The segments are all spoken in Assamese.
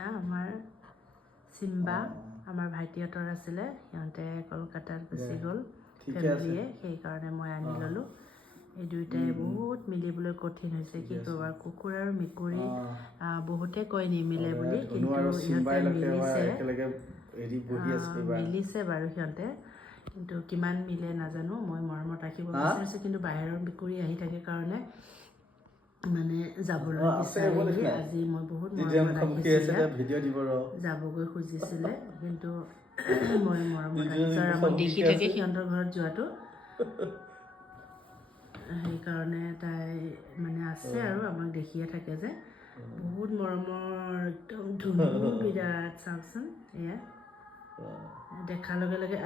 এয়া আমাৰ চিম্বা আমাৰ ভাইটিহঁতৰ আছিলে সিহঁতে কলকাতাত গুচি গ'ল ফেমিলিয়ে সেইকাৰণে মই আনি ল'লোঁ এই দুইটাই বহুত মিলিবলৈ কঠিন হৈছে কি কৰিব আৰু কুকুৰ আৰু মেকুৰী বহুতে কয় নিমিলে বুলি কিন্তু ইহঁতে মিলিছে বাৰু সিহঁতে কিন্তু কিমান মিলে নাজানো মই মৰমত ৰাখিব বিচাৰিছোঁ কিন্তু বাহিৰৰ মেকুৰী আহি থাকে কাৰণে মানে যাবলৈ বিচাৰিলে আজি মই বহুত মৰমত ৰাখিছিলোঁ যাবগৈ খুজিছিলে কিন্তু মই মৰমত ৰাখিছোঁ আৰু আমাক দেখি থাকে সিহঁতৰ ঘৰত যোৱাটো সেইকাৰণে তাই মানে আছে আৰু আমাক দেখিয়ে থাকে যে বহুত মৰমৰ একদম ধুনু বিৰাট চাওকচোন এয়া দেখাৰ লগে লগে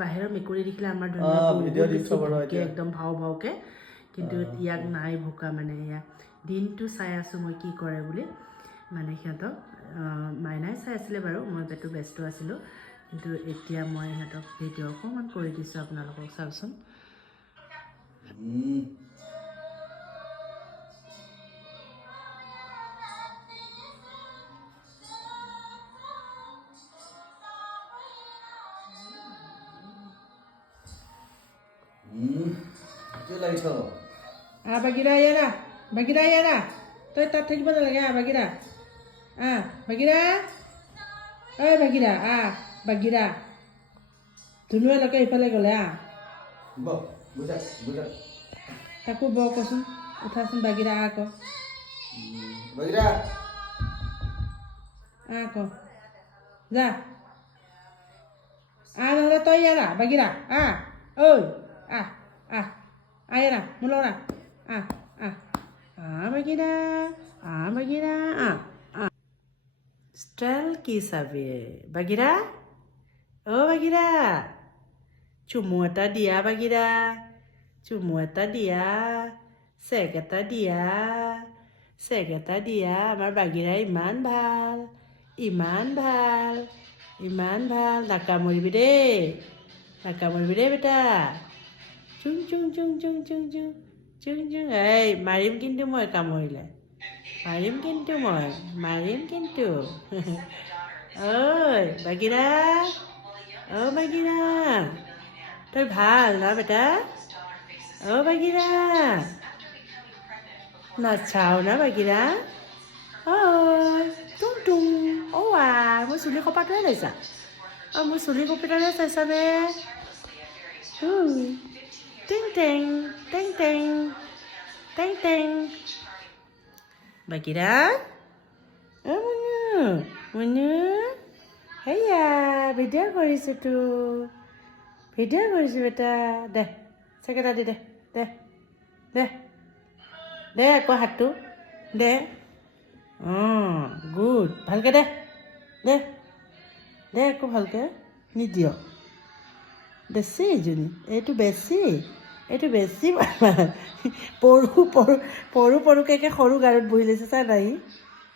বাহিৰৰ মেকুৰী দেখিলে আমাৰ ধুনীয়া একদম ভাও ভাওকে কিন্তু ইয়াক নাই ভোকা মানে এয়া দিনটো চাই আছোঁ মই কি কৰে বুলি মানে সিহঁতক মাইনাই চাই আছিলে বাৰু মই পেটটো ব্যস্ত আছিলোঁ কিন্তু এতিয়া মই সিহঁতক ভিডিঅ' অকণমান কৰি দিছোঁ আপোনালোকক চাওকচোন Bagheera Yana, Bagheera Yana, toi tat thaki bana lage Bagheera, Bagheera, oi Bagheera, Bagheera, Dhunu lage ifale gole bo, buja, taku bo kosun, uthasun Bagheera ko, Bagheera, ko, ja, nole toi Yana, Bagheera, oi, Yana, mulora. Bagheera, Bagheera, Stell কি চাবি Bagheera Bagheera চুমু এটা দিয়া Bagheera চুমু এটা দিয়া চেক এটা দিয়া আমাৰ Bagheera ইমান ভাল নাকামুৰিবি দেই বেটা চুং চুং চুং চুং চুং চুং চুং চুং এই মাৰিম কিন্তু মই কামুৰিলে মাৰিম কিন্তু ঐ Bagheera Bagheera তই ভাল না বেটা Bagheera নাচাও না Bagheera টুং টুং মোৰ চুলি কপাটোৱে লৈছা মোৰ চুলি কপাটোৱে চাইছানে টিং টিং টিং টিং টিং টিং Bagheera মুনু হেয়া ভিডিঅ' কৰিছোঁ বেটা দে চেকেটা দি দে আকৌ হাতটো দে গুড ভালকৈ দে আকৌ ভালকৈ নিদিয় বেছি এজনী এইটো বেছি পৰুকে সৰু গাৰুত বহি লৈছে চা নাই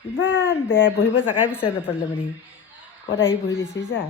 ইমান বেয়া বহিব জেগাই বিচাৰি নাপালে মানে ক'ত আহি বহি লৈছে যা